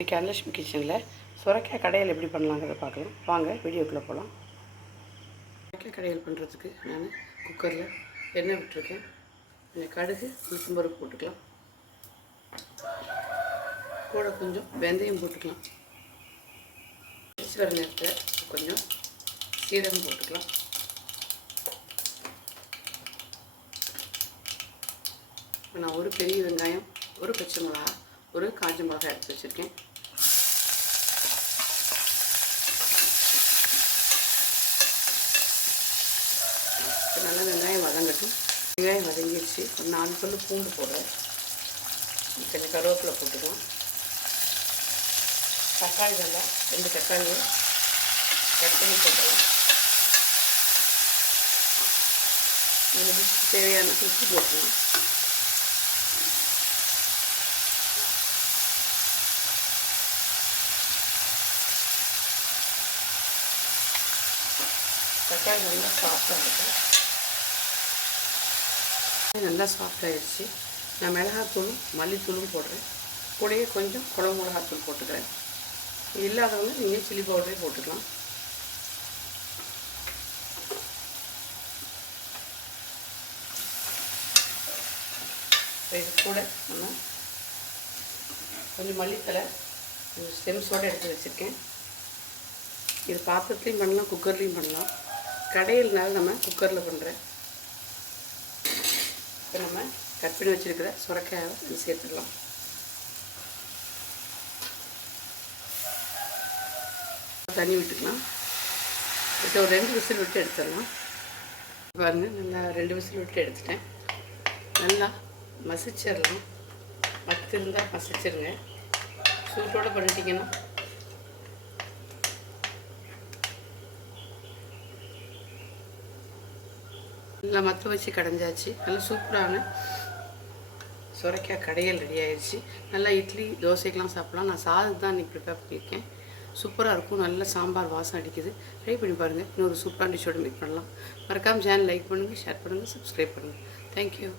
இன்றைக்கி அன்னலட்சுமி கிச்சனில் சுரைக்காய் கடையில் எப்படி பண்ணலாங்கிறத பார்க்கலாம். வாங்க வீடியோக்குள்ளே போகலாம். சுரைக்காய் கடையில் பண்ணுறதுக்கு நான் குக்கரில் எண்ணெய் விட்டுருக்கேன். கொஞ்சம் கடுகு உளுத்தம்பருப்பு போட்டுக்கலாம். கூட கொஞ்சம் வெந்தயம் போட்டுக்கலாம். வர நேரத்தில் கொஞ்சம் சீரகம் போட்டுக்கலாம். நான் ஒரு பெரிய வெங்காயம், ஒரு பச்சை மிளகா, ஒரு காஞ்ச மிளகாய் எடுத்து வச்சுருக்கேன். நல்லா வெங்காயம் வதங்கட்டும். வெங்காயம் வதங்கிடுச்சு. ஒரு 4 பல்லு பூண்டு போடுறேன். கொஞ்சம் கருவேப்பிலை போட்டுக்கலாம். தக்காளி நல்லா 2 தக்காளியை கட் பண்ணி போட்டுக்கலாம். இந்த டிஷ்க்கு தேவையான உப்பு போட்டுக்கலாம். தக்காளி நல்லா சாஃப்டாக இருக்கும். நல்லா சாஃப்டாகிடுச்சு. நான் மிளகாத்தூளும் மல்லித்தூளும் போடுறேன். கூடயே கொஞ்சம் குழம்பு மிளகாத்தூள் போட்டுக்கிறேன். இல்லாதவங்க நீங்கள் சில்லி பவுடரே போட்டுக்கலாம். இது கூட நம்ம கொஞ்சம் மல்லித்தலை ஸ்டெம்ஸோடு எடுத்து வச்சுருக்கேன். இது பாத்திரத்துலையும் பண்ணலாம், குக்கர்லேயும் பண்ணலாம். கடையில்னால நம்ம குக்கரில் பண்ணுறேன். இப்போ நம்ம கட் பண்ணி வச்சுருக்கிற சுரைக்காயை இது சேர்த்துக்கலாம். தண்ணி விட்டுக்கலாம். இப்போ ஒரு 2 விசில் விட்டு எடுத்துடலாம். பாருங்கள், நல்லா 2 விசில் விட்டு எடுத்துட்டேன். நல்லா மசிச்சிடலாம். மத்து இருந்தால் மசிச்சிருங்க. சூட்டோடு பண்ணிட்டீங்கன்னா நல்லா மற்ற வச்சு கடைஞ்சாச்சு. நல்லா சூப்பரான சுரைக்காய் கடையல் ரெடி ஆயிடுச்சு. நல்லா இட்லி தோசைக்கெலாம் சாப்பிட்லாம். நான் சாதம் தான் இன்றைக்கி ப்ரிப்பேர் பண்ணியிருக்கேன். சூப்பராக இருக்கும். நல்ல சாம்பார் வாசம் அடிக்குது. ட்ரை பண்ணி பாருங்கள். இன்னொரு சூப்பரான டிஷ்ஷோடு மேக் பண்ணலாம். மறக்காமல் சேனல் லைக் பண்ணுங்கள், ஷேர் பண்ணுங்கள், சப்ஸ்கிரைப் பண்ணுங்கள். தேங்க்யூ.